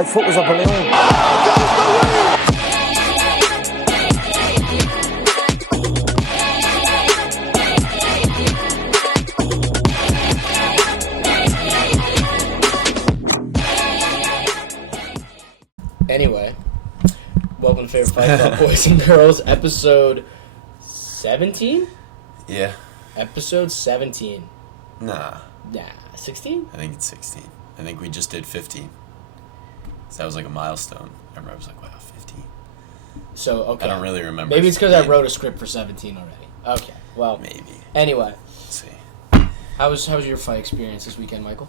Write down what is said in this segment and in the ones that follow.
My foot was a balloon. Anyway, welcome to Favorite Fight Club, boys and girls, episode 17? Yeah. Episode 17. Nah. 16? I think it's 16. I think we just did 15. So that was like a milestone. I remember I was like, wow, 15. So, okay. I don't really remember. Maybe it's because I wrote a script for 17 already. Okay, well. Maybe. Anyway. Let's see. How was your fight experience this weekend, Michael?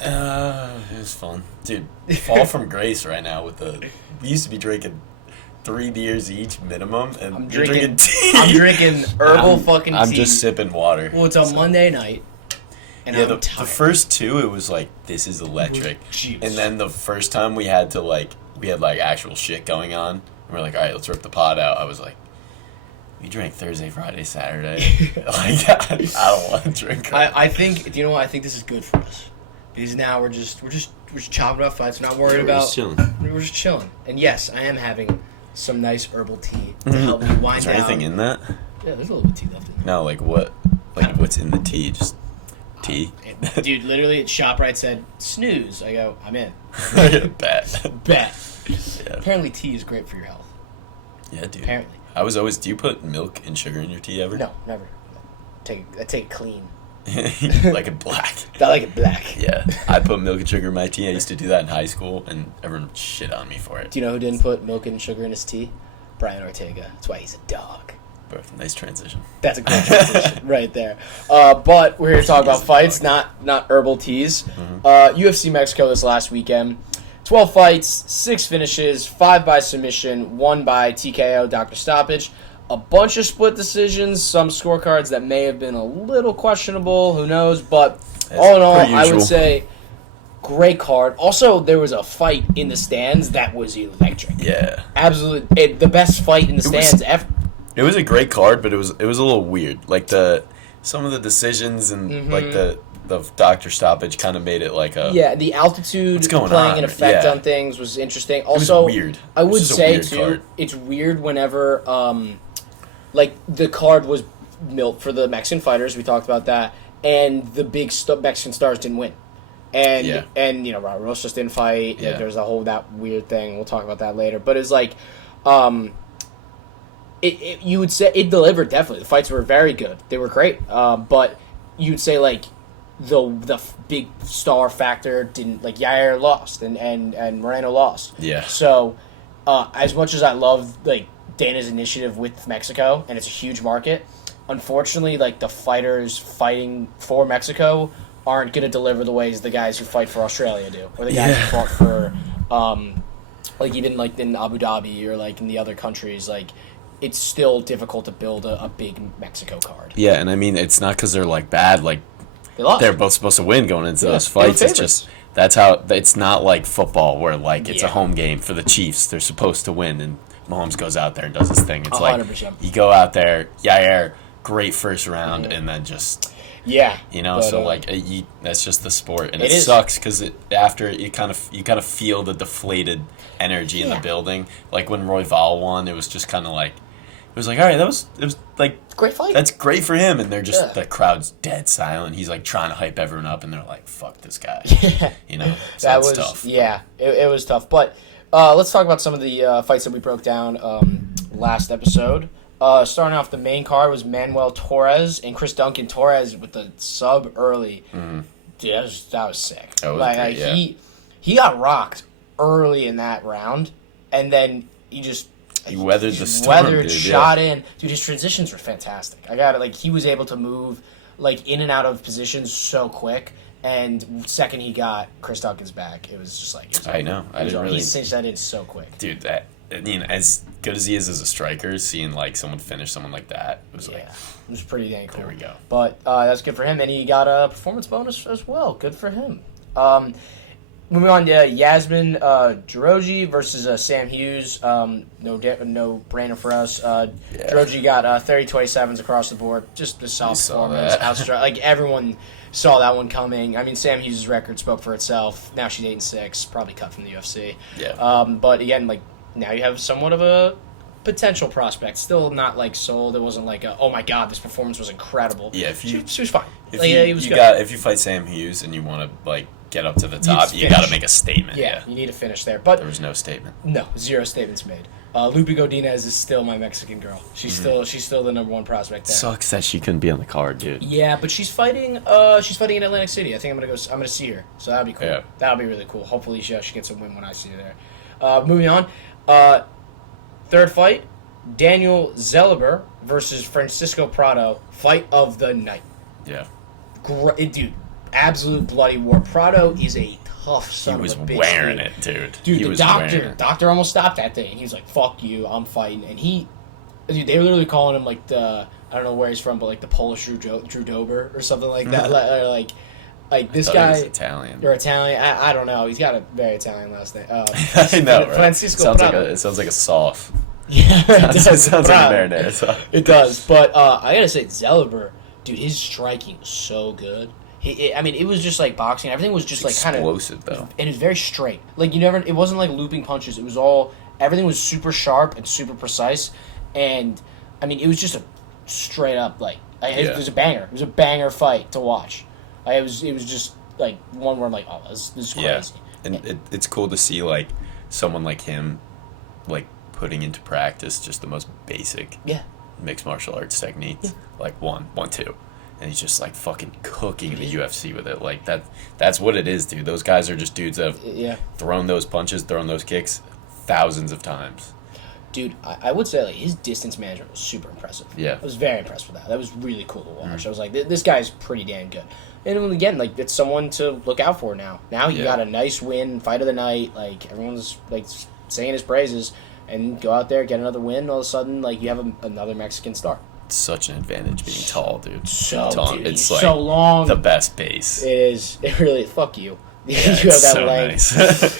It was fun. Dude, fall from grace right now with we used to be drinking 3 beers each minimum, and I'm you're drinking tea. I'm drinking herbal fucking tea. I'm just sipping water. Well, it's a Monday night, and yeah, I'm the first 2, it was like, this is electric. Jeez. And then the first time we had actual shit going on, and we're like, all right, let's rip the pot out. I was like, we drank Thursday, Friday, Saturday. Like, I don't want to drink. I think, you know what? I think this is good for us. Because now we're just chopping up fights. We're not worried about. We're just chilling. And yes, I am having some nice herbal tea to help me wind down. Is there anything in that? Yeah, there's a little bit of tea left in there. No, like what? Like what's in the tea? Just tea? Dude, literally, ShopRite said snooze. I go, I'm in. Bet. Bet. Yeah. Apparently, tea is great for your health. Yeah, dude. Apparently. I was always. Do you put milk and sugar in your tea ever? No, never. I take it clean. Like it black. I like it black. Yeah, I put milk and sugar in my tea. I used to do that in high school, and everyone shit on me for it. Do you know who didn't put milk and sugar in his tea? Brian Ortega. That's why he's a dog. But nice transition. That's a great transition right there. But we're here to talk about fights, not herbal teas. Mm-hmm. UFC Mexico this last weekend. 12 fights, 6 finishes, 5 by submission, 1 by TKO, doctor stoppage. A bunch of split decisions, some scorecards that may have been a little questionable, who knows, but all in all, I would say great card. Also, there was a fight in the stands that was electric. Yeah. Absolutely. The best fight in the stands ever. It was a great card, but it was a little weird. Like some of the decisions and like the doctor stoppage kind of made it like a... Yeah, the altitude playing an effect on things was interesting. Also, it was weird. I would say, too, it's weird whenever... like, the card was built for the Mexican fighters. We talked about that. And the big Mexican stars didn't win. And, you know, Robert Rose just didn't fight. Yeah. Like, there's a whole that weird thing. We'll talk about that later. But it's like, you would say it delivered, definitely. The fights were very good. They were great. But you'd say, like, the big star factor didn't, like, Yair lost and Moreno lost. Yeah. So, as much as I love, like, Dana's initiative with Mexico, and it's a huge market, unfortunately, like, the fighters fighting for Mexico aren't going to deliver the ways the guys who fight for Australia do, or the guys who fought for, like, even, like, in Abu Dhabi or, like, in the other countries, like, it's still difficult to build a big Mexico card. Yeah, and I mean, it's not because they're, like, bad, like, they're both supposed to win going into those fights. It's just, that's how, it's not like football where, like, it's a home game for the Chiefs. They're supposed to win, and Mahomes goes out there and does his thing. It's 100%. Like, you go out there, Yair, great first round, and then just... Yeah. You know, but, so, like, that's just the sport. And it sucks because after you kind of feel the deflated energy in the building. Like, when Royval won, it was just kind of like... It was like, all right, it was like... Great fight. That's great for him. And they're just... The crowd's dead silent. He's, like, trying to hype everyone up, and they're like, fuck this guy. You know? So that was tough. Yeah, it was tough. But let's talk about some of the fights that we broke down last episode. Starting off the main card was Manuel Torres and Chris Duncan. Torres with the sub early. Mm-hmm. Dude, that was sick. That was great, yeah. He got rocked early in that round, and then he weathered the storm, shot in. Dude, his transitions were fantastic. I got it. Like, he was able to move, like, in and out of positions so quick. And second he got Chris Duncan's back, it was just like... I know. He cinched that in so quick. Dude, as good as he is as a striker, seeing, like, someone finish someone like that, it was like... it was pretty dang cool. There we go. But that's good for him. And he got a performance bonus as well. Good for him. Moving on to Yasmin Jiroji versus Sam Hughes. No brainer for us. Jiroji got 30-27s across the board. Just a solid performance. Like everyone saw that one coming. I mean, Sam Hughes' record spoke for itself. Now she's 8-6, probably cut from the UFC. Yeah. But again, like now you have somewhat of a potential prospect. Still not like sold. It wasn't like oh my god, this performance was incredible. Yeah, she was fine. If you fight Sam Hughes and you want to like get up to the top, you got to make a statement. Yeah, you need to finish there. But there was no statement. No, 0 statements made. Lupe Godinez is still my Mexican girl. She's still the number one prospect there. Sucks that she couldn't be on the card, dude. Yeah, but she's fighting in Atlantic City. I think I'm gonna see her. So that'll be cool. Yeah. That'll be really cool. Hopefully she gets a win when I see her there. Moving on. Third fight, Daniel Zellweger versus Francisco Prado. Fight of the night. Yeah. Dude, absolute bloody war. Prado is a tough son of a bitch. He was wearing it, dude. Dude, the doctor almost stopped that thing. He was like, fuck you, I'm fighting. And they were literally calling him like I don't know where he's from, but like the Polish Drew Dober or something like that. Like this guy. He's Italian. Or Italian. I don't know. He's got a very Italian last name. I know, right? Francisco Prado. It sounds like a sauce. Yeah, it does. It sounds like a marinara sauce. It does. But I gotta say, Zellweger, dude, his striking was so good. It was just like boxing. Everything was just like kind of explosive, though. And it was very straight. Like it wasn't like looping punches. It was everything was super sharp and super precise. And I mean, it was just a straight up it was a banger. It was a banger fight to watch. It was just like one where I'm like, oh, this is crazy. Yeah. And it's cool to see like someone like him, like putting into practice just the most basic mixed martial arts techniques, like 1, 2. And he's just like fucking cooking the UFC with it. Like that's what it is, dude. Those guys are just dudes that have thrown those punches, thrown those kicks thousands of times. Dude, I would say like his distance management was super impressive. Yeah. I was very impressed with that. That was really cool to watch. I was like, this guy's pretty damn good. And again, like it's someone to look out for now. Now you got a nice win, fight of the night. Like everyone's like saying his praises, and go out there, get another win. All of a sudden, like you have another Mexican star. It's such an advantage being tall, dude. Dude, it's like so long. The best base. It is. It really. Fuck you. Yeah, you have that so length. Nice.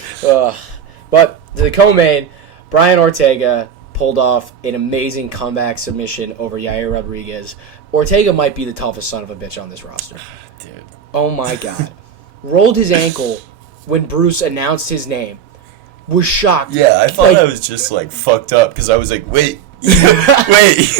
But the co-main, Brian Ortega pulled off an amazing comeback submission over Yair Rodriguez. Ortega might be the toughest son of a bitch on this roster. Dude. Oh my god. Rolled his ankle when Bruce announced his name. Was shocked. Yeah, I thought I was just like fucked up because I was like, wait. Dude, everyone's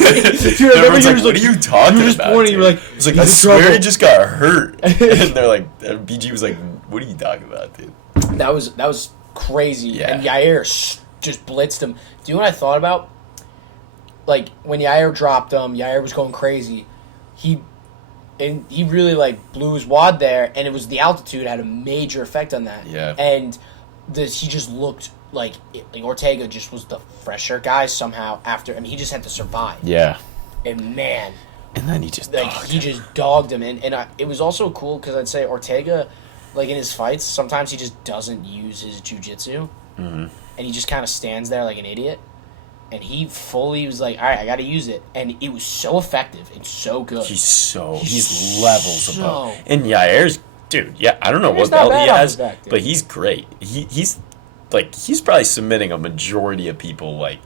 like, what are you talking about? Pointing, like, I was like, I swear he just got hurt. And they're like, BG was like, what are you talking about, dude? That was crazy. Yeah. And Yair just blitzed him. Do you know what I thought about? Like, when Yair dropped him, Yair was going crazy. He really, like, blew his wad there, and it was the altitude had a major effect on that. Yeah. And he just looked like Ortega just was the fresher guy somehow after. I mean, he just had to survive. Yeah. And, man. And then he just dogged him. And it was also cool because I'd say Ortega, like, in his fights, sometimes he just doesn't use his jiu-jitsu. Mm-hmm. And he just kind of stands there like an idiot. And he fully was like, all right, I got to use it. And it was so effective and so good. He's levels above. And Yair's, dude, I don't know what belt he has, but he's great. He's probably submitting a majority of people. Like,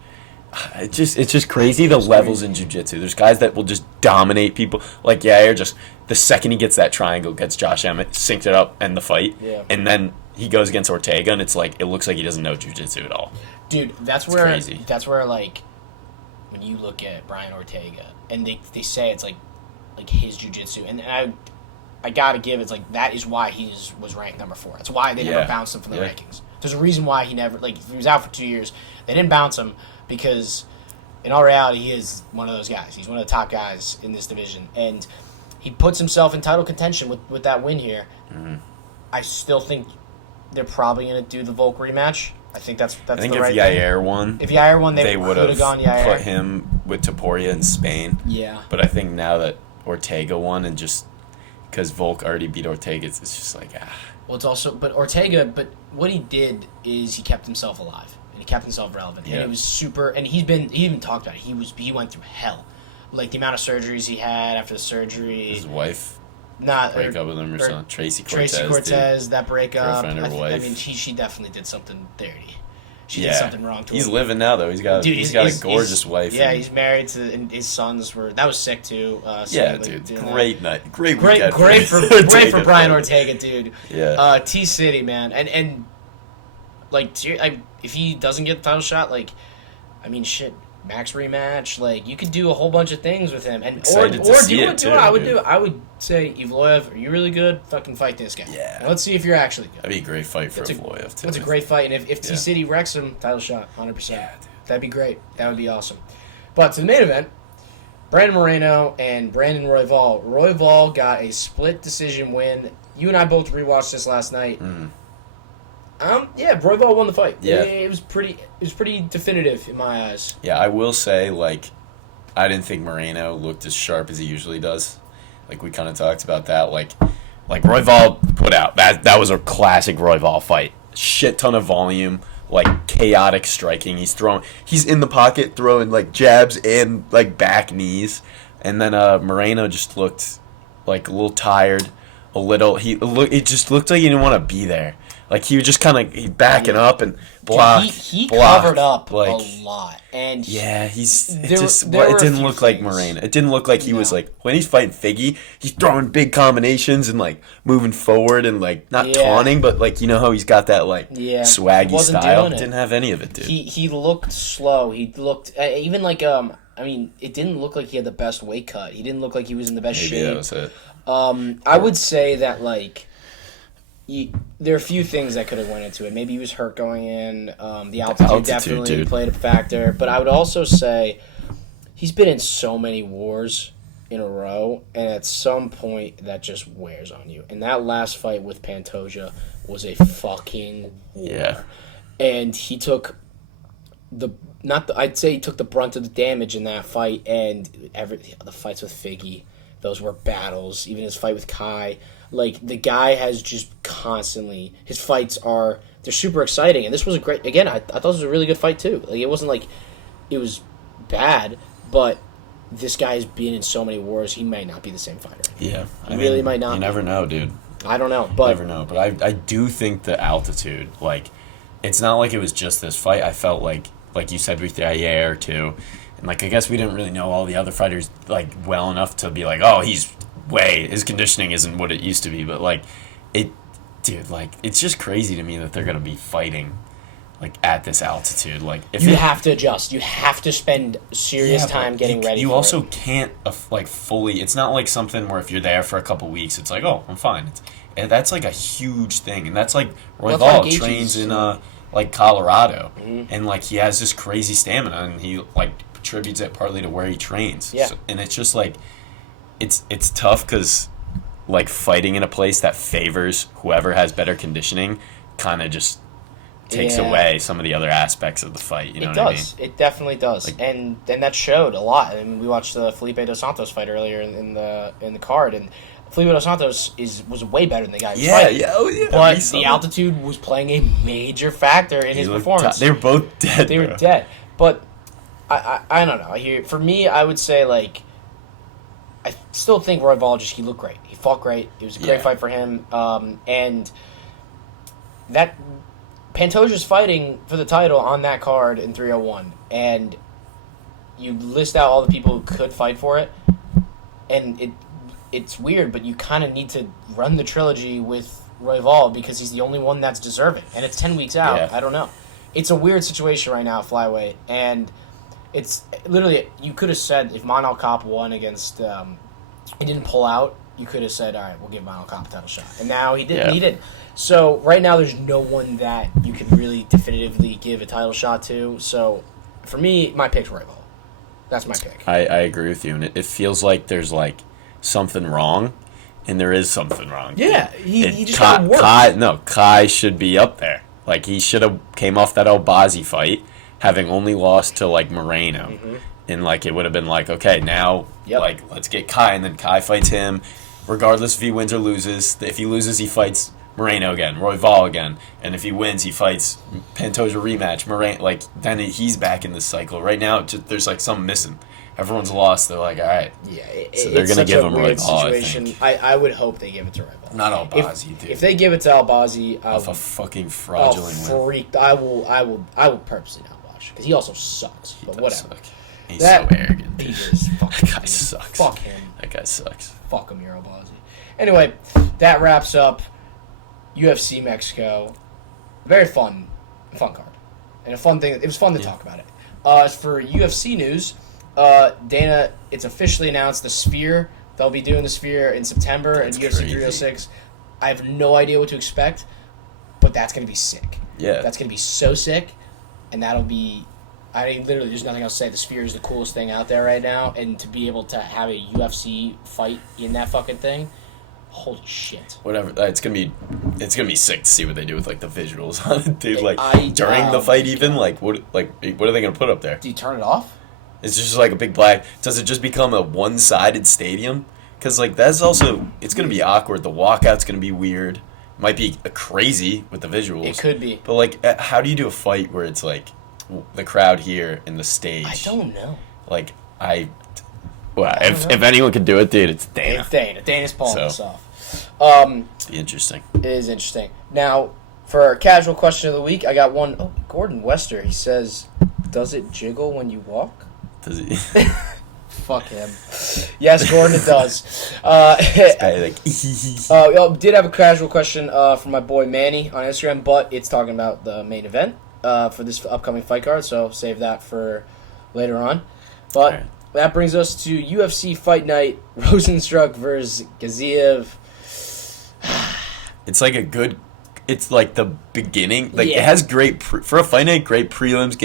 it's just crazy the levels in jiu-jitsu. There's guys that will just dominate people. Like Yair, just the second he gets that triangle, gets Josh Emmett, syncs it up, and the fight. Yeah. And then he goes against Ortega, and it's like, it looks like he doesn't know jiu-jitsu at all. Dude, that's where like when you look at Brian Ortega and they say it's like his jiu-jitsu, and I gotta give it's like that is why he was ranked number 4. That's why they never bounced him from the rankings. There's a reason why he never if he was out for 2 years, they didn't bounce him because in all reality he is one of those guys. He's one of the top guys in this division, and he puts himself in title contention with that win here. Mm-hmm. I still think they're probably gonna do the Volk rematch. I think that's I think the if right Yair thing. won, If Yair won, they would have gone Yair. Put him with Taporia in Spain. Yeah. But I think now that Ortega won, and just because Volk already beat Ortega, it's just like Well, it's also but what he did is he kept himself alive and he kept himself relevant, and it was super. And he even talked about it. He went through hell, like the amount of surgeries he had after the surgery. His wife not break up with him or something. Tracy Cortez, that breakup. Wife. I mean, she definitely did something dirty. She did something wrong to him. He's living now though. He's got a gorgeous wife. Yeah, he's married to, and his sons were. That was sick too. Great night, great for Brian Ortega, dude. Yeah. T City, man, and like, if he doesn't get the title shot, like, I mean, shit. Max rematch, like, you could do a whole bunch of things with him, and or do what I would do. I would say, Evloev, are you really good? Fucking fight this guy. Yeah. And let's see if you're actually good. That'd be a great fight for Evloev too. That's a great fight, and if T City wrecks him, title shot, 100%. Yeah, that'd be great. That would be awesome. But to the main event, Brandon Moreno and Brandon Royval. Royval got a split decision win. You and I both rewatched this last night. Royval won the fight. Yeah. It was pretty definitive in my eyes. Yeah, I will say, like, I didn't think Moreno looked as sharp as he usually does. Like, we kind of talked about that. Like Royval put out. That was a classic Royval fight. Shit ton of volume, like, chaotic striking. He's in the pocket throwing, like, jabs and, like, back knees. And then Moreno just looked, like, a little tired. It just looked like he didn't want to be there. Like, he was just kind of backing up and blocked. He covered up a lot. And it didn't look like Moreno. It didn't look like he was, like, when he's fighting Figgy, he's throwing big combinations and, like, moving forward and, like, not taunting, but, like, you know how he's got that, like, swaggy style? Didn't have any of it, dude. He looked slow. He looked, even, like, I mean, it didn't look like he had the best weight cut. He didn't look like he was in the best shape. Maybe that was it. I would say that, like, there are a few things that could have went into it. Maybe he was hurt going in. The altitude definitely played a factor. But I would also say he's been in so many wars in a row, and at some point that just wears on you. And that last fight with Pantoja was a fucking war. Yeah. And he took I'd say he took the brunt of the damage in that fight, and the fights with Figgy, those were battles. Even his fight with Kai. Like, the guy has just constantly... His fights they're super exciting. And this was a great... Again, I thought it was a really good fight, too. Like, it wasn't like it was bad, but this guy's been in so many wars, he might not be the same fighter. Yeah. He really might not. You never know, dude. I don't know, but... You never know. But I do think the altitude, like, it's not like it was just this fight. I felt like you said, with Yair, too. And, like, I guess we didn't really know all the other fighters, like, well enough to be like, oh, his conditioning isn't what it used to be, but, like, it's just crazy to me that they're going to be fighting, like, at this altitude. Like, if you have to adjust. You have to spend serious time getting ready. You also can't, like, fully. It's not like something where if you're there for a couple weeks, it's like, oh, I'm fine. That's like a huge thing, and that's like Royval trains in like Colorado, and like he has this crazy stamina, and he like attributes it partly to where he trains. Yeah, and it's just like. It's tough because, like, fighting in a place that favors whoever has better conditioning kind of just takes away some of the other aspects of the fight. You know what I mean? It definitely does. Like, and that showed a lot. I mean, we watched the Felipe Dos Santos fight earlier in the card, and Felipe Dos Santos was way better than the guy who was fighting. But the altitude was playing a major factor in his performance. They were both dead. They were dead. But I don't know. For me, I would say, like, I still think Royval he looked great. He fought great. It was a great fight for him. And that Pantoja's fighting for the title on that card in 301. And you list out all the people who could fight for it. And it's weird, but you kind of need to run the trilogy with Royval because he's the only one that's deserving. And it's 10 weeks out. Yeah. I don't know. It's a weird situation right now at flyweight. And it's literally, you could have said if Manal Kopp won against, he didn't pull out, you could have said, all right, we'll give Manal Kopp a title shot. And now he didn't. Yeah. He didn't. So right now there's no one that you could really definitively give a title shot to. So for me, my pick's Royval. That's my pick. I agree with you. And it feels like there's like something wrong, and there is something wrong. Yeah, he just got to work. Kai should be up there. Like, he should have came off that Albazi fight, having only lost to, like, Moreno. Mm-hmm. And, like, it would have been like, okay, now, like, let's get Kai, and then Kai fights him, regardless if he wins or loses. If he loses, he fights Moreno again, Royval again. And if he wins, he fights Pantoja rematch, Moreno. Like, then he's back in this cycle. Right now, there's, like, something missing. everyone's lost. They're like, all right. Yeah, so they're going to give him Royval, situation. I would hope they give it to Royval. Not Albazi, dude. If they give it to Albazi, off a fucking fraudulent win. I will purposely not watch because he also sucks. But whatever. Suck. He's so arrogant. He is that guy sucks. Fuck him. That guy sucks. Fuck him, Albazi. Anyway, that wraps up UFC Mexico. Very fun card, and a fun thing. It was fun to talk about it. As for UFC news, Dana, it's officially announced the Sphere. They'll be doing the Sphere in September and UFC 306. I have no idea what to expect, but that's going to be sick. Yeah. That's going to be so sick, and that'll be... I mean, literally, there's nothing else to say. The Sphere is the coolest thing out there right now, and to be able to have a UFC fight in that fucking thing, holy shit. Whatever. It's gonna be sick to see what they do with like the visuals on it, dude. Like during the fight, even what are they gonna put up there? Do you turn it off? It's just like a big black. Does it just become a one-sided stadium? Because like that's also it's gonna be awkward. The walkout's gonna be weird. It might be crazy with the visuals. It could be. But like, how do you do a fight where it's like the crowd here and the stage? I don't know. Like if anyone can do it, dude, it's Dana. It's Dana. Dana's pulling this off. It'd be interesting. It is interesting. Now, for our casual question of the week, I got one. Oh, Gordon Wester. He says, "Does it jiggle when you walk?" Does he? Fuck him. Yes, Gordon, it does. Did have a casual question from my boy Manny on Instagram, but it's talking about the main event for this upcoming fight card, so save that for later on. But that brings us to UFC Fight Night, Rozenstruik versus Gaziev. It's like it's like the beginning. Like it has great for a fight night, great prelims,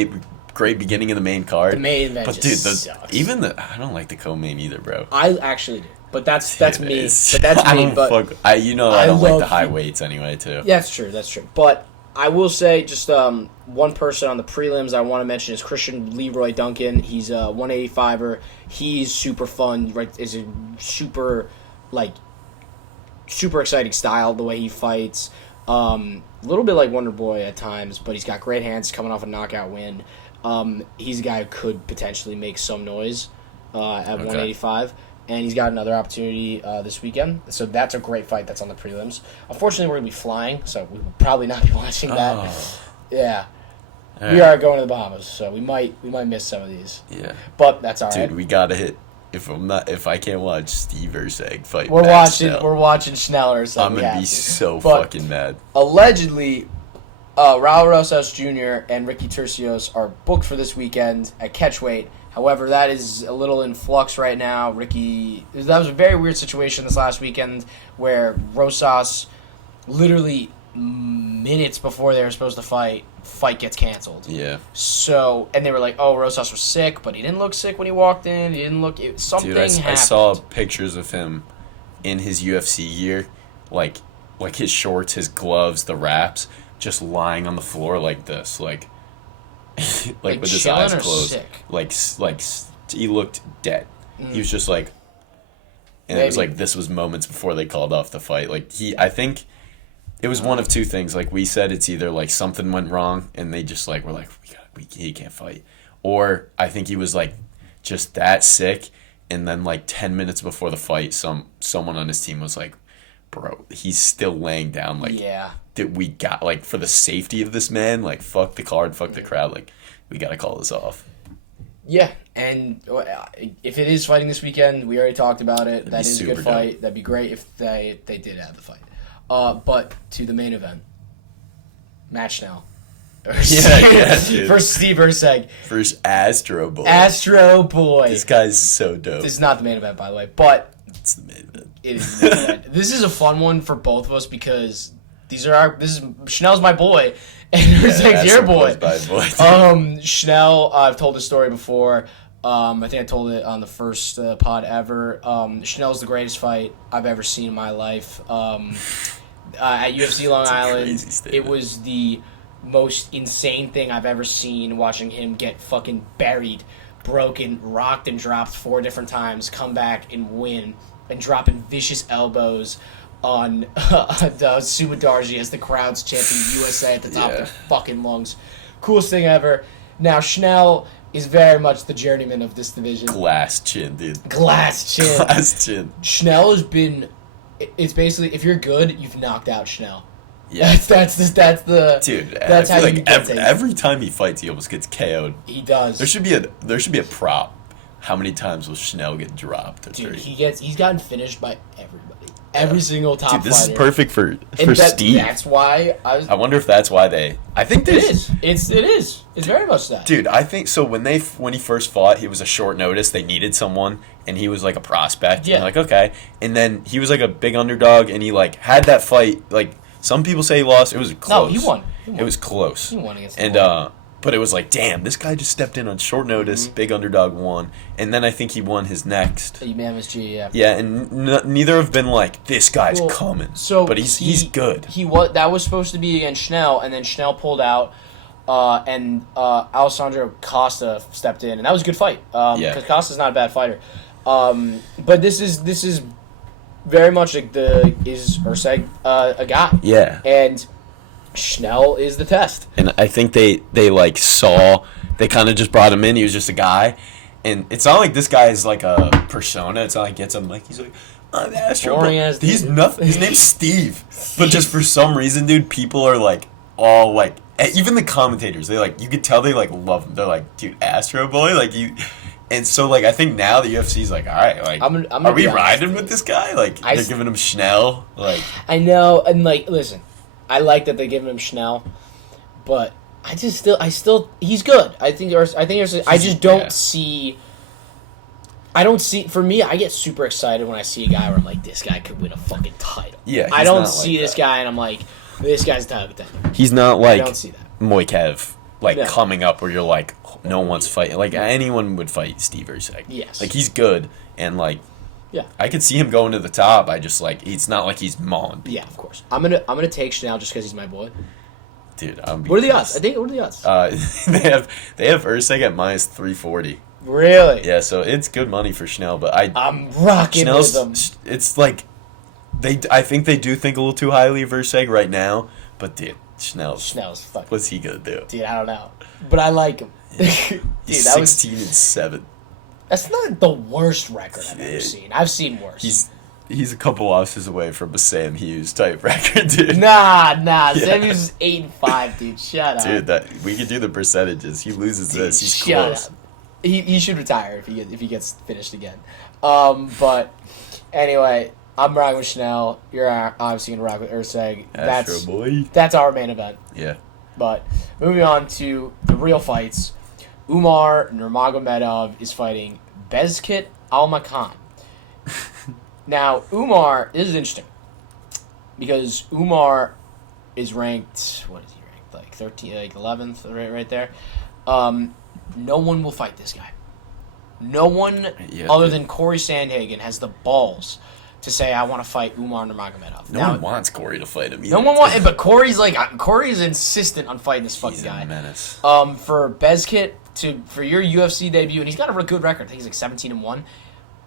great beginning of the main card. The main event, but dude, sucks. I don't like the co-main either, bro. I actually do, but that's me. But that's me. But I don't like the high weights anyway too. Yeah, that's true. But I will say just one person on the prelims I want to mention is Christian Leroy Duncan. He's a 185er. He's super fun. Right, is a super exciting style the way he fights. A little bit like Wonder Boy at times, but he's got great hands. Coming off a knockout win. He's a guy who could potentially make some noise at 185. And he's got another opportunity this weekend. So that's a great fight that's on the prelims. Unfortunately, we're going to be flying, so we will probably not be watching that. Oh. Yeah. Right. We are going to the Bahamas, so we might miss some of these. Yeah. But that's all right. Dude, we got to hit. If I can't watch Steve Erceg fight, we're watching Schnell or something. I'm going to be so fucking mad. Allegedly, Raul Rosas Jr. and Ricky Tercios are booked for this weekend at catchweight. However, that is a little in flux right now. That was a very weird situation this last weekend where Rosas, literally minutes before they were supposed to fight gets canceled. Yeah. So, and they were like, oh, Rosas was sick, but he didn't look sick when he walked in. He didn't look... Something happened. I saw pictures of him in his UFC gear, like his shorts, his gloves, the wraps, just lying on the floor like this, like with his eyes closed, sick? like he looked dead. He was just like, and Maybe. It was like this was moments before they called off the fight. Like I think it was one of two things. Like we said, it's either like something went wrong and they just like were like he can't fight, or I think he was like just that sick, and then like 10 minutes before the fight, someone on his team was like, bro, he's still laying down. Like, yeah. That we got, like, for the safety of this man, like, fuck the card, fuck the crowd, like, we got to call this off. Yeah, and if it is fighting this weekend, we already talked about it. That is a good fight. That'd be great if they did have the fight. But to the main event, Matt Schnell. Yeah, dude. First Steve Erceg. First Astro Boy. Astro Boy. This guy's so dope. This is not the main event, by the way, but it's the main event. It is the main event. This is a fun one for both of us because Schnell's my boy, and Erzeg's your boy. Schnell, I've told this story before. I think I told it on the first pod ever. Schnell's the greatest fight I've ever seen in my life. At UFC Long Island, it was the most insane thing I've ever seen, watching him get fucking buried, broken, rocked, and dropped 4 different times, come back and win, and dropping vicious elbows on Sumadarji as the crowd's chanting USA at the top of their fucking lungs. Coolest thing ever. Now, Schnell, is very much the journeyman of this division. Glass chin, dude. Glass chin. Glass chin. Schnell has been. It's basically, if you're good, you've knocked out Schnell. Yeah. That's the dude. That's I how feel you like get every time he fights, he almost gets KO'd. He does. There should be a prop. How many times will Schnell get dropped? Dude, he's gotten finished by everybody. Every single top fighter. Dude, this is perfect for Steve. That's why I wonder if that's why they. I think it is. It is. It's very much that. Dude, I think so. When he first fought, he was a short notice. They needed someone, and he was like a prospect. Yeah. And like, okay, and then he was like a big underdog, and he like had that fight. Like some people say he lost. It was close. No, he won. It was close. He won against. But it was like, damn, this guy just stepped in on short notice, big underdog won, and then I think he won his next. Unanimous G, yeah. Yeah, and neither have been like, this guy's coming. So but he's good. That was supposed to be against Schnell, and then Schnell pulled out, and Alessandro Costa stepped in, and that was a good fight. Because Costa's not a bad fighter. But this is very much like is Urseg a guy? Yeah, and Schnell is the test. And I think they like saw, they kind of just brought him in. He was just a guy. And it's not like this guy is like a persona. It's not like gets him like, he's like, the Astro. He's nothing. His name's Steve. But just for some reason, dude, people are like, all like, even the commentators, they like, you could tell they like love him. They're like, dude, Astro Boy? Like, you. And so, like, I think now the UFC's like, all right, like, are we riding with this guy? Like, they're giving him Schnell. Like, I know. And, like, listen. I like that they give him Schnell, but he's good. I just don't see. I don't see. For me, I get super excited when I see a guy where I'm like, this guy could win a fucking title. Yeah, I don't see this guy and I'm like, this guy's title contender. He's not like I don't see that. Moikev, coming up where you're like, no one's fighting. Like anyone would fight Steve Urseg. Yes, like he's good and like. Yeah, I could see him going to the top. I just like it's not like he's mauling. Yeah, of course. I'm gonna take Schnell just because he's my boy. Dude, what are the odds? What are the odds? They have Urseg at minus 340. Really? Yeah, so it's good money for Schnell. But I'm rocking with them. It's like I think they do think a little too highly of Urseg right now. But dude, Schnell's fucking. What's he gonna do? Dude, I don't know, but I like him. Yeah. Dude, he's 16-7. That's not the worst record I've ever seen. I've seen worse. He's a couple losses away from a Sam Hughes type record, dude. Nah. Yeah. Sam Hughes is 8-5, dude. Shut up. Dude, we could do the percentages. He loses this. He's shut close. Up. He should retire if he gets finished again. But anyway, I'm rocking with Schnell. You're obviously gonna rock with Urseg. That's our main event. Yeah. But moving on to the real fights. Umar Nurmagomedov is fighting Bezkit Almakhan. Now, Umar, this is interesting because Umar is ranked, what is he ranked? Like 13, like 11th, right there. No one will fight this guy. No one other than Corey Sandhagen has the balls to say, I want to fight Umar Nurmagomedov. No one wants Corey to fight him either. No one wants, but Corey's insistent on fighting this fucking guy. He's a menace. For Bezkit, for your UFC debut, and he's got a good record. I think he's like 17-1.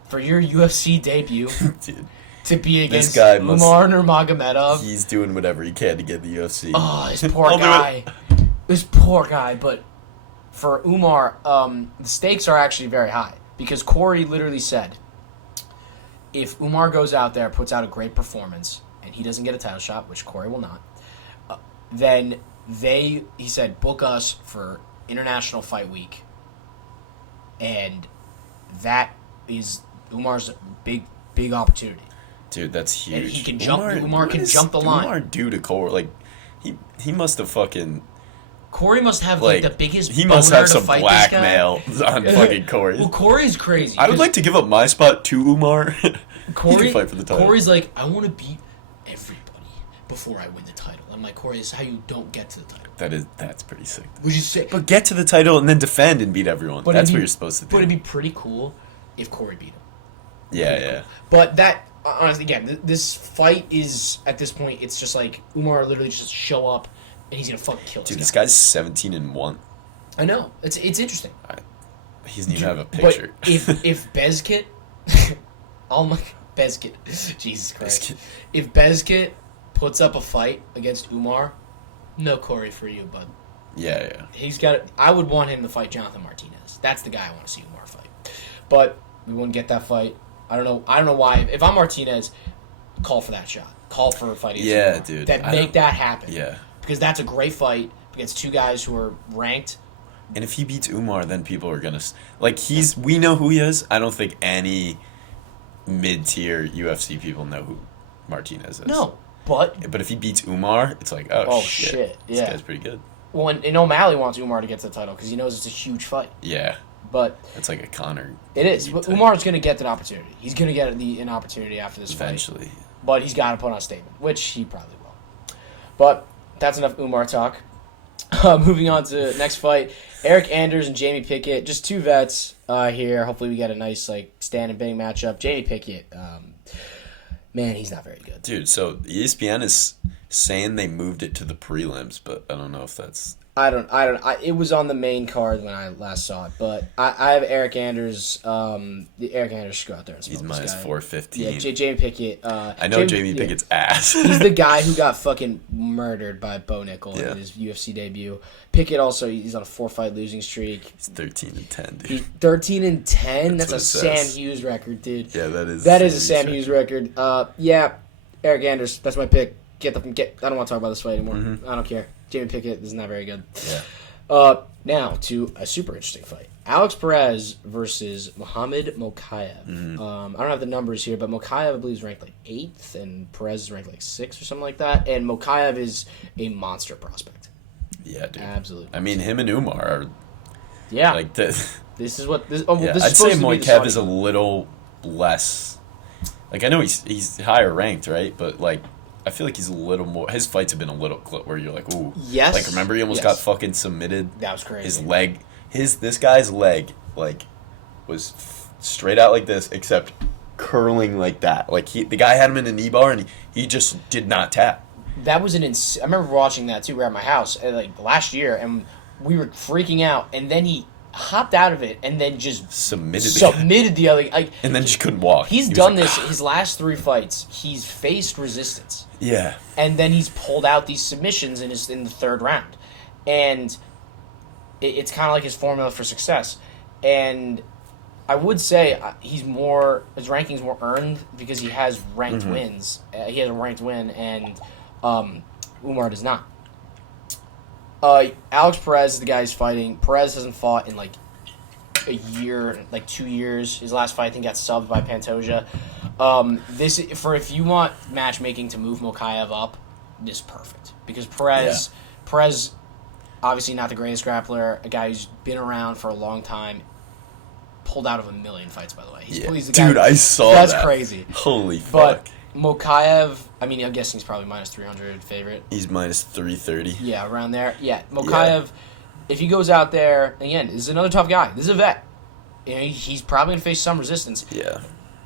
For your UFC debut, dude, to be against Umar Nurmagomedov, he's doing whatever he can to get in the UFC. Oh, this poor guy. This poor guy. But for Umar, the stakes are actually very high because Corey literally said, if Umar goes out there, puts out a great performance, and he doesn't get a title shot, which Corey will not, then he said, book us for International Fight Week, and that is Umar's big opportunity. Dude, that's huge. And he can jump. Umar can jump the line. Umar do to Corey? Like, he must have fucking. Corey must have like the biggest. He must have some blackmail on fucking Corey. Well, Corey's crazy. I would like to give up my spot to Umar. Corey, he can fight for the title. Corey's like, I want to beat everybody before I win the title. I'm like, Corey, this is how you don't get to the title. That's pretty sick. Would you say? But get to the title and then defend and beat everyone. That's what you're supposed to do. But it'd be pretty cool if Corey beat him. Yeah. But that, honestly, again, this fight is, at this point, it's just like Umar literally just show up and he's going to fucking kill this guy. Dude, this guy's 17-1. I know. It's interesting. He doesn't even have a picture. But if Bezkit... oh my... Bezkit. Jesus Christ. Bezkit. If Bezkit puts up a fight against Umar, no Corey for you, bud. Yeah. I would want him to fight Jonathan Martinez. That's the guy I want to see Umar fight. But we wouldn't get that fight. I don't know why. If I'm Martinez, call for that shot. Call for a fight against Umar. Dude. Make that happen. Yeah. Because that's a great fight against two guys who are ranked. And if he beats Umar, then people are gonna we know who he is. I don't think any mid-tier UFC people know who Martinez is. No, but if he beats Umar, it's like, oh shit. Yeah. This guy's pretty good. Well, and O'Malley wants Umar to get to the title because he knows it's a huge fight. Yeah. But it's like a Conor. It is. But Umar's going to get an opportunity. He's going to get an opportunity after this eventually. Fight. But he's got to put on a statement, which he probably will. But that's enough Umar talk. Moving on to the next fight, Eric Anders and Jamie Pickett. Just two vets here. Hopefully we get a nice stand and bang matchup. Jamie Pickett, man, he's not very good. Dude, so ESPN is saying they moved it to the prelims, but I don't know if that's... It was on the main card when I last saw it, but I have Eric Anders. Eric Anders should go out there and smoke. He's minus 415. Yeah, Jamie Pickett. I know Jamie Pickett's ass. He's the guy who got fucking murdered by Bo Nickel in his UFC debut. Pickett also, he's on a 4-fight losing streak. He's 13-10, dude. He's 13-10. That's a Sam Hughes record, dude. Yeah, that is. That is a Sam Hughes record. Yeah, Eric Anders. That's my pick. I don't want to talk about this fight anymore. Mm-hmm. I don't care. Jamie Pickett is not very good. Yeah. Now to a super interesting fight: Alex Perez versus Muhammad Mokaev. Mm-hmm. I don't have the numbers here, but Mokaev I believe is ranked like 8th, and Perez is ranked like 6th or something like that. And Mokaev is a monster prospect. Yeah, dude. Absolutely. I mean, him and Umar are. Yeah. Like this. This is what this. I'd say Mokaev is a little less. Like I know he's higher ranked, right? But like. I feel like he's a little more... His fights have been a little clip where you're like, ooh. Yes. Like, remember he almost got fucking submitted? That was crazy. His leg... This guy's leg, was straight out like this, except curling like that. Like, the guy had him in a knee bar, and he just did not tap. That was I remember watching that, too. We were at my house, last year, and we were freaking out, and then he hopped out of it and then just submitted the other and then just couldn't walk. He's done this his last 3 fights. He's faced resistance. Yeah. And then he's pulled out these submissions in the 3rd round. And it's kind of like his formula for success. And I would say his ranking's more earned because he has ranked wins. He has a ranked win, and Umar does not. Alex Perez is the guy he's fighting. Perez hasn't fought in a year, 2 years. His last fight, I think, got subbed by Pantoja. If you want matchmaking to move Mokaev up, this is perfect because Perez, obviously not the greatest grappler, a guy who's been around for a long time. Pulled out of a million fights, by the way. He's the guy. Dude, I saw that. That's crazy. Holy fuck. But Mokaev, I mean, I'm guessing he's probably minus 300 favorite. He's minus 330. Yeah, around there. Yeah, Mokaev, if he goes out there, again, this is another tough guy. This is a vet. He's probably going to face some resistance. Yeah.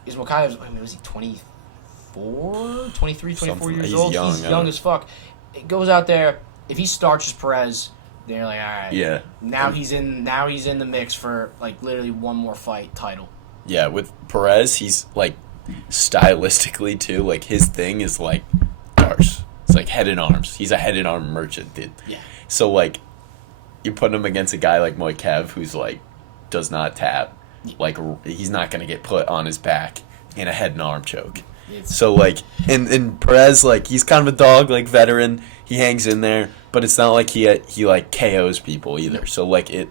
Is Mokaev, was he 24, 23, 24 years he's old? Young, he's young as fuck. It goes out there, if he starches Perez, they're like, all right. Yeah. Now he's in the mix for, literally one more fight title. Yeah, with Perez, he's, stylistically, too, his thing is, arse. It's, head and arms. He's a head and arm merchant, dude. Yeah. So, you put him against a guy like Mokaev who's, does not tap. He's not going to get put on his back in a head and arm choke. So, and Perez, he's kind of a dog, veteran. He hangs in there, but it's not like he KOs people either. So, it's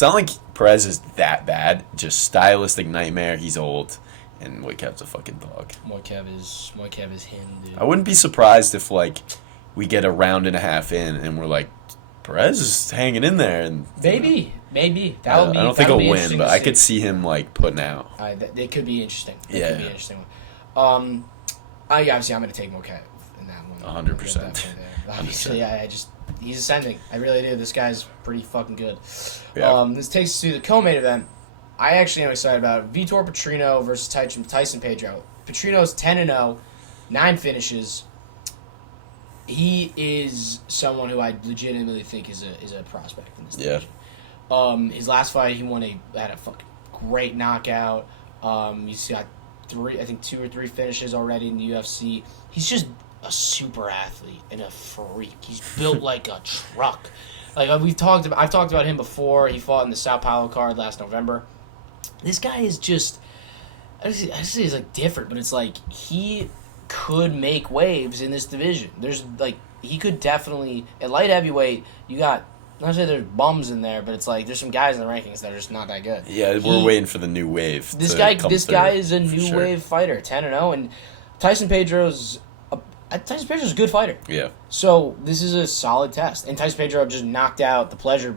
not like Perez is that bad. Just stylistic nightmare. He's old, and Moikev's a fucking dog. Moikev is him, dude. I wouldn't be surprised if we get a round and a half in, and we're Perez is hanging in there, and maybe I don't think he'll win, but I could see him putting out. They could be interesting. Could be an interesting one. Obviously I'm going to take Moikev in that one. 100%. Obviously, he's ascending. I really do. This guy's pretty fucking good. Yeah. This takes us to the co-main event. I actually am excited about Vitor Petrino versus Tyson Pedro. Petrino's 10-0, 9 finishes. He is someone who I legitimately think is a prospect in this division. His last fight, he had a fucking great knockout. He's got 2 or 3 finishes already in the UFC. He's just a super athlete and a freak. He's built like a truck. Like I've talked about him before. He fought in the Sao Paulo card last November. This guy is just, I just say he's like different, but it's like he could make waves in this division. There's like he could definitely at light heavyweight. You got. Not to say there's bums in there, but it's like there's some guys in the rankings that are just not that good. Yeah, we're waiting for the new wave. This guy is a new wave fighter, 10-0, and Tyson Pedro's a good fighter. Yeah. So this is a solid test, and Tyson Pedro just knocked out the Pleasure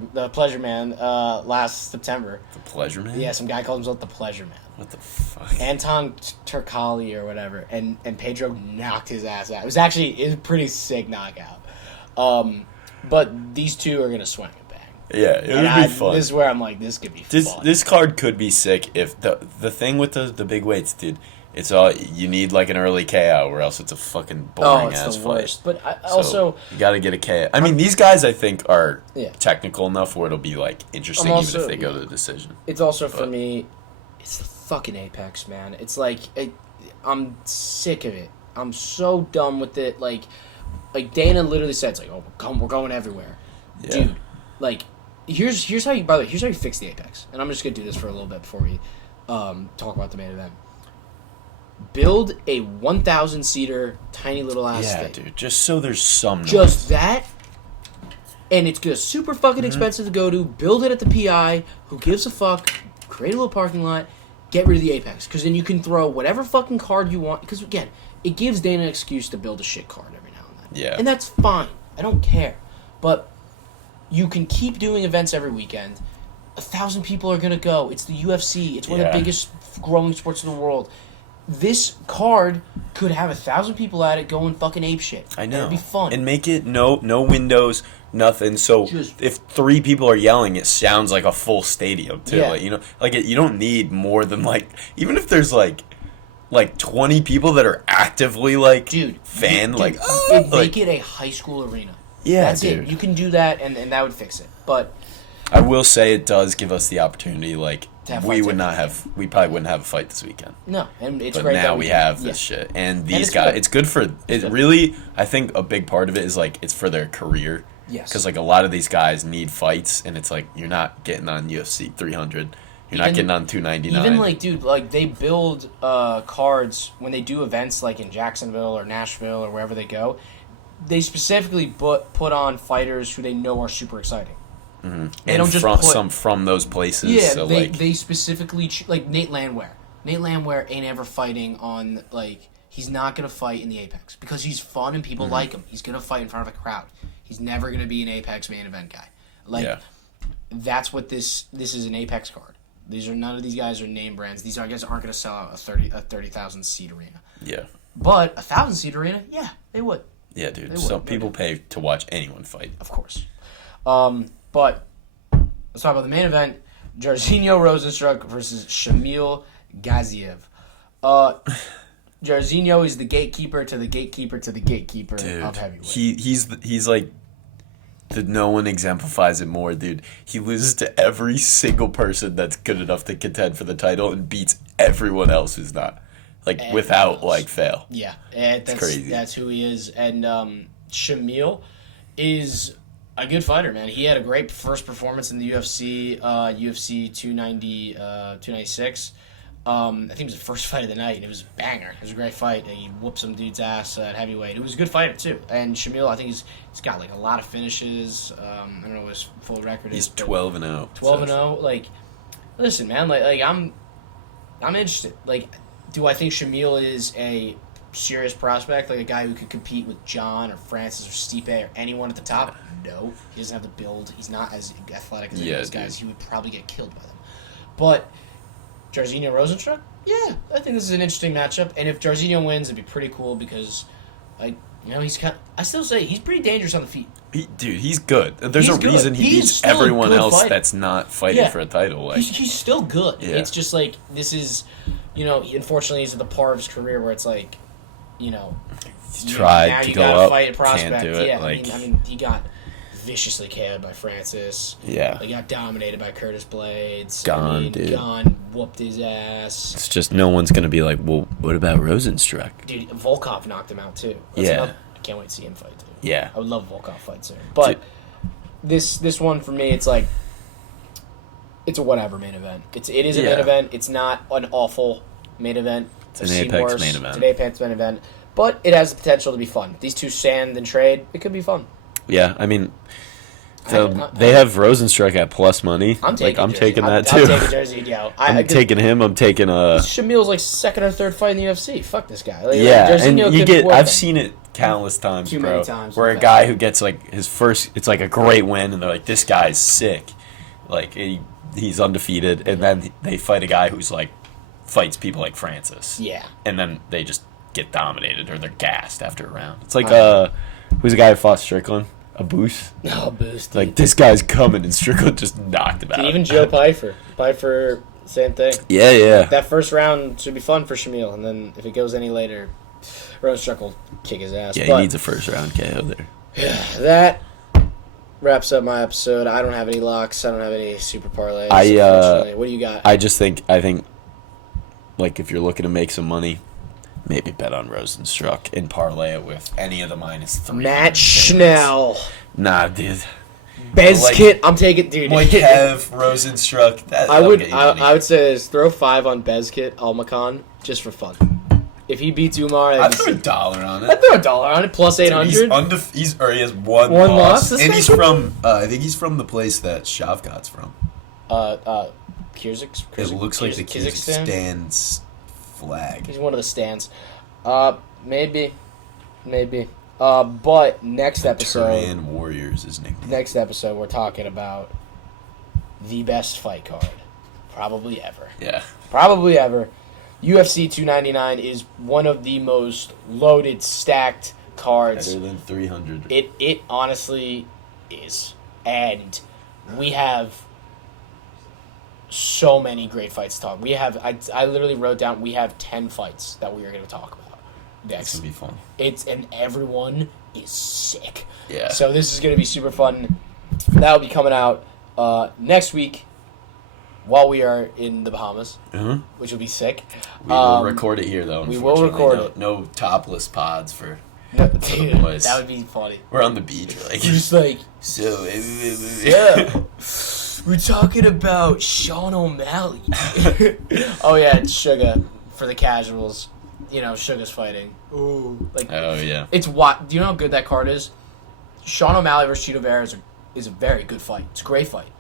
Man last September. The Pleasure Man? Yeah, some guy called himself the Pleasure Man. What the fuck? Anton Turkali or whatever, and Pedro knocked his ass out. It was a pretty sick knockout. But these two are gonna swing it bang. Yeah, it would be fun. This is where I'm like, this could be fun. This card could be sick if the thing with the big weights, dude. It's all you need like an early KO, or else it's a fucking boring ass fight. Worst. But also you got to get a KO. I mean, these guys I think are technical enough where it'll be like interesting even if they go to the decision. It's also for me, it's the fucking Apex, man. It's like I'm sick of it. I'm so done with it. Like Dana literally said, it's like, oh, we're going everywhere, dude. Like, here's how you. By the way, here's how you fix the Apex. And I'm just gonna do this for a little bit before we talk about the main event. Build a 1,000 seater, tiny little ass thing. Dude. Just so there's some noise. Just that, and it's just super fucking expensive to go to. Build it at the PI. Who gives a fuck? Create a little parking lot. Get rid of the Apex, because then you can throw whatever fucking card you want. Because again, it gives Dana an excuse to build a shit card every now and then. Yeah. And that's fine. I don't care. But you can keep doing events every weekend. 1,000 people are gonna go. It's the UFC. It's one of the biggest growing sports in the world. This card could have 1,000 people at it going fucking apeshit. I know. It'd be fun. And make it no windows, nothing. So if 3 people are yelling, it sounds like a full stadium too. Yeah. Like, you don't need more than even if there's like 20 people that are actively make it a high school arena. Yeah, that's dude. it. You can do that, and that would fix it. But I will say it does give us the opportunity. We probably wouldn't have a fight this weekend. No, and it's but great. Now we have this shit, and these guys. Good. It's good for it. Really, I think a big part of it is it's for their career. Yes. Because a lot of these guys need fights, and it's you're not getting on UFC 300. You're not getting on 299. Even they build cards when they do events in Jacksonville or Nashville or wherever they go. They specifically put on fighters who they know are super exciting. Mm-hmm. They and don't just some from those places. Yeah, so they specifically Nate Landwehr. Nate Landwehr ain't ever fighting on he's not gonna fight in the Apex because he's fun and people like him. He's gonna fight in front of a crowd. He's never gonna be an Apex main event guy. That's what this is an Apex card. None of these guys are name brands. These guys aren't gonna sell out a 30,000 seat arena. Yeah. But 1,000 seat arena, yeah, they would. Yeah, dude. Some people pay to watch anyone fight. Of course. But let's talk about the main event. Jairzinho Rozenstruik versus Shamil Gaziev. Jairzinho is the gatekeeper to the gatekeeper to the gatekeeper of heavyweight. He's like no one exemplifies it more, dude. He loses to every single person that's good enough to contend for the title and beats everyone else who's not. Without fail. Yeah. It's crazy. That's who he is. And Shamil is a good fighter, man. He had a great first performance in the UFC, UFC 296. I think it was the first fight of the night, and it was a banger. It was a great fight, and he whooped some dude's ass at heavyweight. It was a good fighter, too. And Shamil, I think he's got a lot of finishes. I don't know what his full record is. He's 12-0. 12-0. Listen, man, I'm interested. Do I think Shamil is a serious prospect, a guy who could compete with John or Francis or Stipe or anyone at the top? No. He doesn't have the build. He's not as athletic as any of those guys. He would probably get killed by them. But Jairzinho Rozenstruik? Yeah, I think this is an interesting matchup. And if Jairzinho wins, it'd be pretty cool because, I still say he's pretty dangerous on the feet. He's good. There's a reason he beats everyone else that's not fighting for a title. He's still good. Yeah. It's just this is, unfortunately he's at the part of his career where it's he's tried to go up, fight a prospect. can't do it. Yeah, I mean, he got viciously KO'd by Francis. Yeah. He got dominated by Curtis Blades. Dude. Gone whooped his ass. It's just no one's going to be like, well, what about Rozenstruik? Dude, Volkov knocked him out, too. I can't wait to see him fight, too. Yeah. I would love Volkov fight soon. But this one, for me, it's like, it's a whatever main event. It is a main event. It's not an awful main event. It's an Apex main event. It's an Apex main event. But it has the potential to be fun. These two stand and trade. It could be fun. Yeah, I mean, they have Rozenstruik at plus money. I'm taking that too. I'm taking Jersey, yo. I'm taking him. I'm taking Shamil's like second or third fight in the UFC. Fuck this guy. I've seen it countless times, Too bro. many times. Where a guy who gets like his first, it's like a great win, and they're like, this guy's sick, like he's undefeated, and then they fight a guy who's like fights people like Francis. Yeah. And then they just get dominated or they're gassed after a round. It's like who's the guy who fought Strickland? A Boost? No, a Boost. Like, this guy's coming, and Strickland just knocked him out. Even Joe Pfeiffer. Pfeiffer, same thing. Yeah. That first round should be fun for Shamil, and then if it goes any later, Rozenstruik will kick his ass. Yeah, he needs a first round KO there. Yeah, that wraps up my episode. I don't have any locks. I don't have any super parlays. What do you got? I think, like, if you're looking to make some money, maybe bet on Rozenstruik and parlay it with any of the -3. Matt Schnell. Nah, dude. Bezkit, I'm taking, dude. Kev, Rozenstruik. I would say is throw 5 on Bezkit Almacan just for fun. If he beats Umar, I'd throw $1 on it. I'd throw $1 on it plus 800. He has one loss, and he's from. I think he's from the place that Shavkat's from. It looks like the Kyrgyzstan's flag. He's one of the stands. Maybe. But next episode, Turan Warriors is nickname. Next episode, we're talking about the best fight card, probably ever. Yeah. Probably ever. UFC 299 is one of the most loaded, stacked cards. Better than 300. It honestly is, and we have so many great fights to talk. I literally wrote down we have 10 fights that we are going to talk about. It's gonna be fun. And everyone is sick. Yeah. So this is gonna be super fun. That'll be coming out next week while we are in the Bahamas, which will be sick. We will record it here though. We will record it. No topless pods for. Dude, that would be funny. We're on the beach, like. We're just like. So. Yeah. We're talking about Sean O'Malley. Oh yeah, it's Sugar for the casuals. You know, Sugar's fighting. Ooh. Oh, yeah. It's what? Do you know how good that card is? Sean O'Malley versus Chito Vera is a very good fight. It's a great fight.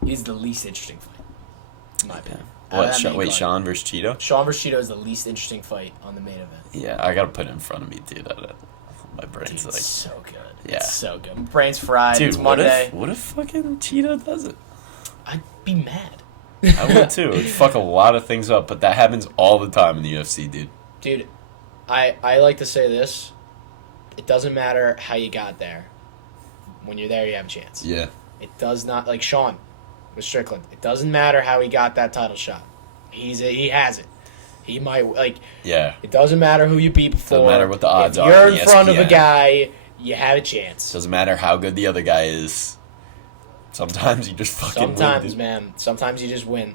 It is the least interesting fight, in my opinion. Sean versus Chito? Sean versus Chito is the least interesting fight on the main event. Yeah, I gotta put it in front of me, dude. My brain's It's so good. Yeah. It's so good. My brain's fried. Dude, it's Monday. What if fucking Chito does it? I'd be mad. I would too. It would fuck a lot of things up, but that happens all the time in the UFC, dude. Dude, I like to say this. It doesn't matter how you got there. When you're there, you have a chance. Yeah. It does not, like Sean with Strickland. It doesn't matter how he got that title shot. He has it. He might, like... Yeah. It doesn't matter who you beat before. Doesn't matter what the odds are. If you're in front of a guy, you have a chance. Doesn't matter how good the other guy is. Sometimes you just fucking win. Sometimes, man. Sometimes you just win.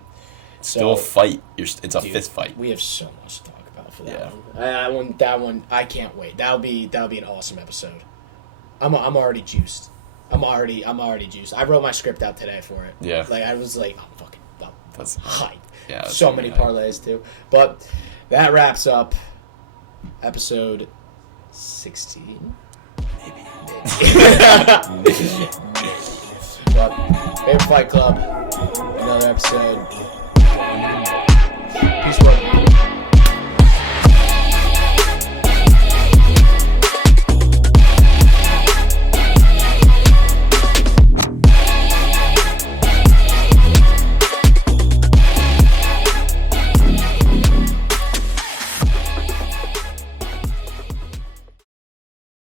Still a fight. It's a fist fight. We have so much to talk about for that one. That one, I can't wait. That'll be an awesome episode. I'm already juiced. I'm already juiced. I wrote my script out today for it. Yeah. Like I was like, that's hyped. Yeah. That's so many parlays too. But that wraps up episode 16. Maybe. But Faber Fight Club. Another episode.